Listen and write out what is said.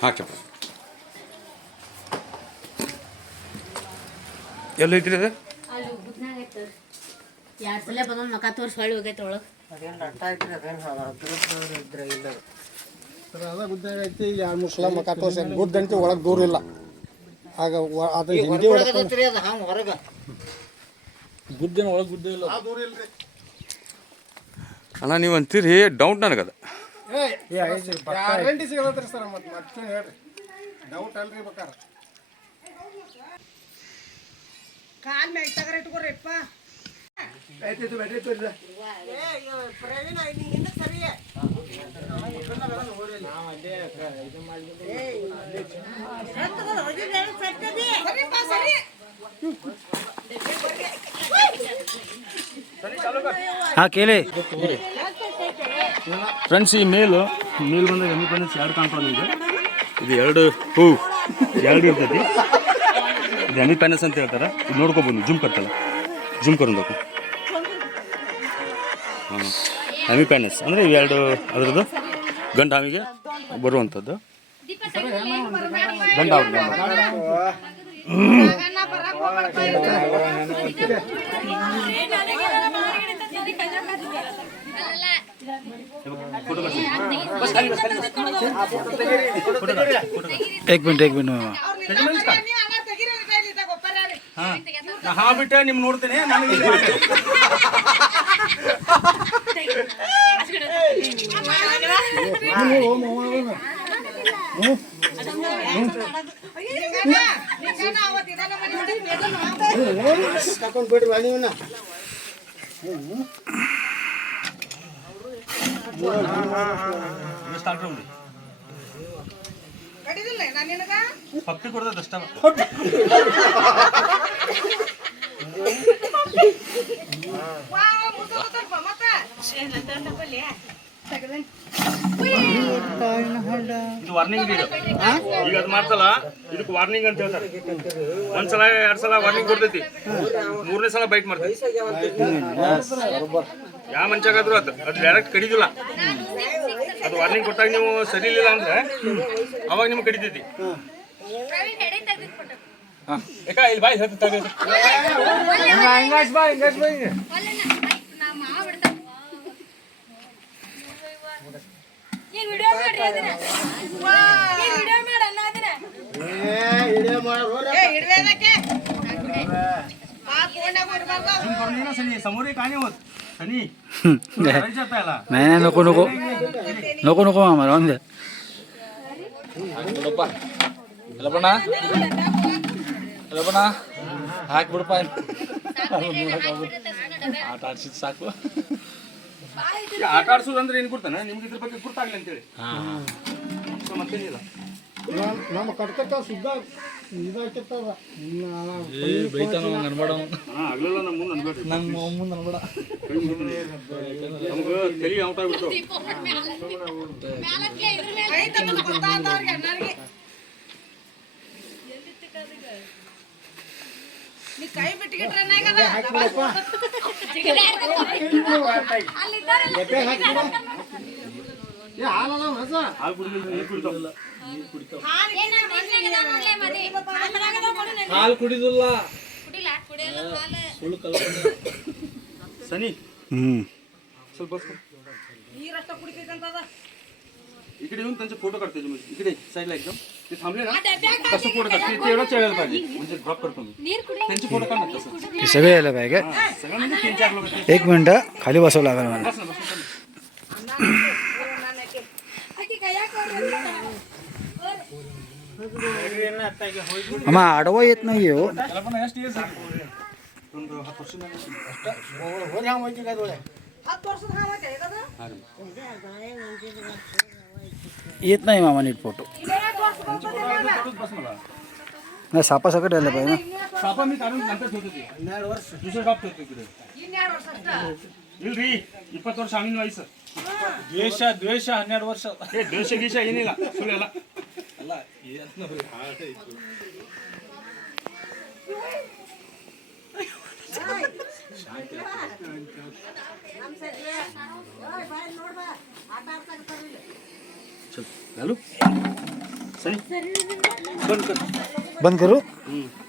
ಹಾಕಪ್ಪ ಎಲ್ಲೈತ್ರಿ ಅದು ಅಲ್ಲಿ ಬುದ್ನಾಗ ಐತೆ ಎರಡು ಸಲ ಬಂದೊಂದು ಮಕ ತೋರ್ಸಿ ಹೊಳ್ಳಿ ಹೋಗೈತೆ ಒಳಗೆ ಅದೇನು ರಟ್ಟ ಐತ್ರಿ ಅದೇನು ಅದ್ರದ್ದು ಇದ್ರೆ ಇಲ್ಲ. ಅದ ಐತಿ ಇಲ್ಲಿ ಎರಡು ಮೂರು ಸಲ ಮಕ ತೋರ್ಸಿ. ಗುದ್ದಂಟಿ ಒಳಗೆ ದೂರ ಇಲ್ಲ. ಆಗ ಅದು ಅದು ಹೊರಗೆ. ಗುದ್ದಿನ ಒಳಗೆ ಗುದ್ದ ಇಲ್ಲ. ದೂರ ಇಲ್ರಿ. ಅಣ್ಣ ನೀವು ಅಂತೀರಿ ಡೌಟ್ ನನಗದ. ಗ್ಯಾರಂಟಿ ಸರ್ ಮತ್ತೆ ಮತ್ತೆ ಹೇಳ್ರಿ? ಡೌಟ್ ಅಲ್ರಿ ಬೇಕಾರ. ಕಾಲ್ ಮೇಲೆ ತಗರ ಇಟ್ಕೋರಿಪ್ಪ ಪ್ರವೀಣ ಹಿಂದೆ ಸರಿ. ಸರಿ ಸರಿ ಹಾಂ ಕೇಳಿ. ಫ್ರೆಂಡ್ಸ್ ಈ ಮೇಲು ಮೇಲ್ ಬಂದಾಗ ಎಮ್ಮಿ ಫ್ರೆಂಡ್ಸ್ ಎರಡು ಕಾಣ್ತಾವ ನಿಮಗೆ ಇದು ಎರಡು ಹೂ. ಎರಡು ಇರ್ತೈತಿ. ಇದು ಎಮ್ಮಿ ಪ್ಯಾನಸ್ ಅಂತ ಹೇಳ್ತಾರೆ. ಇದು ನೋಡ್ಕೊಬೋದು ಜುಮ್ ಕರ್ತಲ್ಲ ಜುಮ್ ಕರ್ಬೇಕು ಹಾಂ ಎಮ್ಮಿ ಪೆನ್ಸ್ ಅಂದರೆ ಇವೆರಡು ಅದರದ್ದು? ಗಂಡ ಹಾವಿಗೆ ಬರುವಂಥದ್ದು. ಗಂಡ ಹಾವು, ತೆಗೀರಿ ಮಿನಿಟ್ ಇದ್ದಾಗ ಮಿನಿಟ್ ನಾ ಹಾ ಬಿಟ್ಟೆ ನಿಮ್ ನೋಡ್ತೇನೆ ನನಗೆ ಬಿಡ್ರಿ ಮಾಡಿ. ಪಪ್ಪಿ ಕೊಡ್ತದೆ ಅಷ್ಟ ಮತ್ತೆ ಇದು ವಾರ್ನಿಂಗ್ ಇದು ಈಗ ಅದು ಮಾಡ್ತಲ್ಲ ಇದಕ್ಕೆ ವಾರ್ನಿಂಗ್ ಅಂತ ಹೇಳ್ತಾರೆ. ಒಂದ್ಸಲ ಎರಡ್ ಸಲ ವಾರ್ನಿಂಗ್ ಕೊಡ್ತೈತಿ. ಮೂರನೇ ಸಲ ಬೈಟ್ ಮಾಡ್ತೈತಿ. ಯಾವ ಮನುಷ್ಯಾಗಾದ್ರೂ ಅದು ಅದು ಡೈರೆಕ್ಟ್ ಕಡಿದಿಲ್ಲ. ಅದು ವಾರ್ನಿಂಗ್ ಕೊಟ್ಟಾಗ ನೀವು ಸರಿ ಇಲ್ಲ ಅಂದ್ರೆ ಅವಾಗ ನಿಮ್ಗೆ ಕಡಿತೈತಿ. ಯಾಕ ಇಲ್ಲಿ ಬಾಯ್ ಹೇಳ್ತ समोर एक आणि होत सनी करायचं आता याला नाही नाही नको नको नको नको मामा राहून द्या ಲಬಣ ಲಬಣ ಹಾಕ್ಬಿಡಪ್ಪ ಆಟ ಆಡ್ಸಿದ್ ಸಾಕು ಆಟ ಆಡ್ಸೋದು ಅಂದ್ರೆ ಏನು ಕೊಡ್ತಾನೆ ನಿಮ್ಗೆ ಇದ್ರ ಬಗ್ಗೆ ಗುರ್ತಾಗ್ಲಿ ಅಂತೇಳಿ ಸೊ ಮತ್ತೇನಿಲ್ಲ ನಮ್- ನಮ್ಮ ಕಡ್ತಕ್ಕ ಸುದ್ದ ಇದಾಕಿರ್ತಾರ ಹಾ ಆಗ್ಲಿಲ್ಲ ನಮ್ಮ ಮುಂದೆ ಅನ್ಬೇಡ್ರಿ. ನಮ್ಮ ಮುಂದೆ ಅನ್ಬೇಡ. ನಮ್ಗೆ ತಲೆ ಔಟ್ ನೀ ಕೈ ಏನಾಗಲ್ಲ ಏ ಹಾಲು ಕುಡಿಲಿಲ್ಲ ನೀರು ಕುಡಿತಾವ ಹಾಲು ಕುಡಿದಿಲ್ಲ ಸನಿ हम्म ಸ್ವಲ್ಪ ಹೊತ್ತು. ನೀರಷ್ಟ ಕುಡಿತೈತಂತದ इकडे येऊन त्यांचे फोटो काढते म्हणजे इकडे साईडला एकदम ते थांबले ना तसं फोटो काढते ते एवढं चढायला पाहिजे म्हणजे ड्रॉप करतो मी त्यांचे फोटो काढ ना तसं हे सगळे यायला पाहिजे हा, सगळं म्हणजे तीन चार लोक ते एक मिनिट खाली बसावं लागेल मला ಒಳ್ಳೆ ಹತ್ತು ವರ್ಷದ ಹಾವೈತೆ ಇದದು येत नाही मामा नीट फोटो काढूच बस मला नाही सापा सकट यायला पाहिजे ना सापा मी काढून नंतर ठेवतो ते ಹನ್ನೆರಡು ವರ್ಷ दुसरं ಟಾಪ್ ठेवतो इकडे ಇನ್ನೆರಡು ವರ್ಷ ಅಷ್ಟ ಇಲ್ರಿ ಇಪ್ಪತ್ತು ವರ್ಷ ಆಮಿನ ವಯಸ್ಸು ದ್ವೇಷ ದ್ವೇಷ ಹನ್ನೆರಡು ವರ್ಷ ಏ ದ್ವೇಷ ಗೀಷ ಏನಿಲ್ಲ ಸುಳ್ಳೆಲ್ಲ चल घालू सही बंद करो। बंद करू। हम्म.